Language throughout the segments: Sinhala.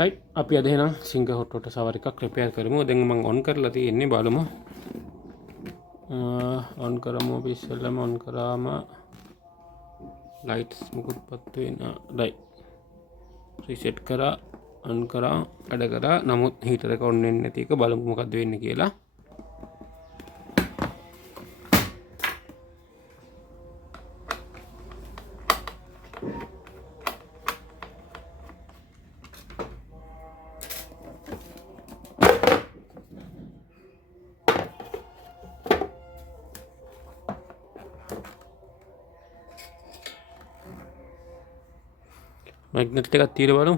රයිට් අපි අද එහෙනම් සිංග හොට්ටොට සවර එකක් රිපෙයාර් කරමු. දැන් මම ඔන් කරලා තියෙන්නේ බලමු. ඔන් කරමු අපි ඉස්සෙල්ලාම ඔන් කරාම ලයිට්ස් මුකුත්පත් වෙනවා. රයිට් රීසෙට් කරා ඔන් කරා වැඩ කරා. නමුත් හීටර් එක ඔන් වෙන්නේ නැති එක බලමු මොකද්ද වෙන්නේ කියලා. මැග්නට් එකක් තියලා බලමු.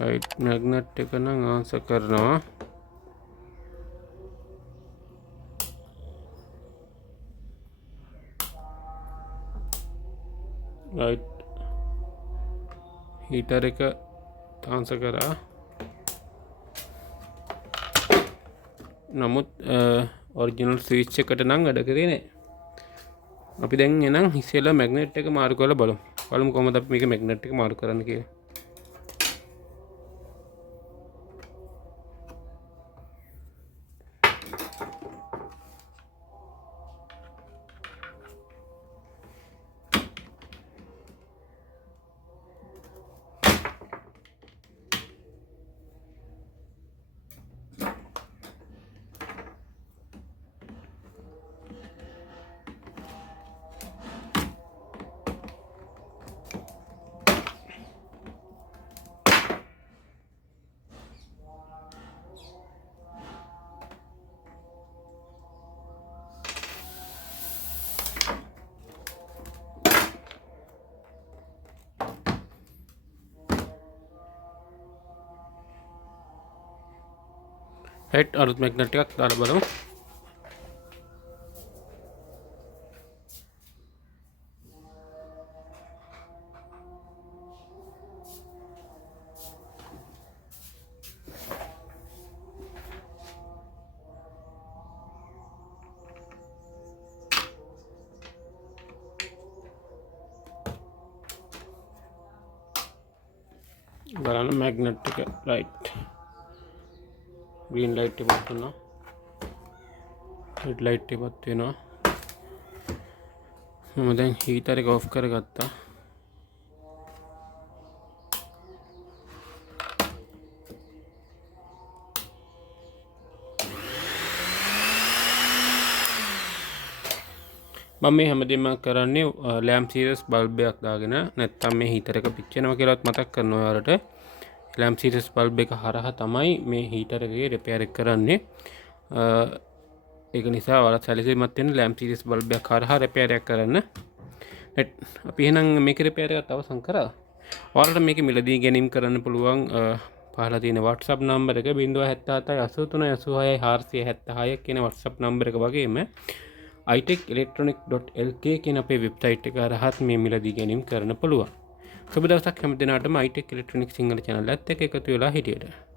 රයිට් මැග්නට් එක නම් ආන්සර් කරනවා. රයිට් හීටර් එක ආන්සර් කරා. නමුත් ඔරිජිනල් ස්විච් එකට නම් වැඩ කරේ නැහැ. අපි දැන් එනම් ඉස්සෙල්ලා මැග්නට් එක මාරු කරලා බලමු. බලමු කොහොමද අපි මේක මැග්නට් එක මාරු කරන්න කියලා. රයිට් අලුත් මැග්නට් එකක් දාලා බලමු. බලන්න මැග්නට් එක රයිට් green light එකක් වෙනවා, red light එකක් වෙනවා. මම දැන් heater එක off කරගත්තා. මම මේ හැමදේම කරන්නේ lamp series bulb එකක් දාගෙන. නැත්නම් මේ heater එක පිච්චෙනවා කියලාත් මතක් කරනවා ඔයාලට. lamp series bulb එක හරහා තමයි මේ heater එකේ repair එක කරන්නේ. ඒක නිසා ඔයාලා සැලසීමක් වෙන lamp series bulb එක හරහා repair එක කරන්න. අපි එහෙනම් මේක repair එකත් අවසන් කරා. ඔයාලට මේක මිලදී ගැනීම කරන්න පුළුවන් පහලා තියෙන WhatsApp number එක 077 83 86 476 කියන WhatsApp number එක වගේම I-TEC Electronic.lk කියන අපේ වෙබ්සයිට් එක හරහා මේ මිලදී ගැනීම කරන්න පුළුවන්. සුබ දවසක් හැම දිනකටම I-TEC Electronic සිංහල channel එකත් එක්ක එකතු වෙලා හිටියට.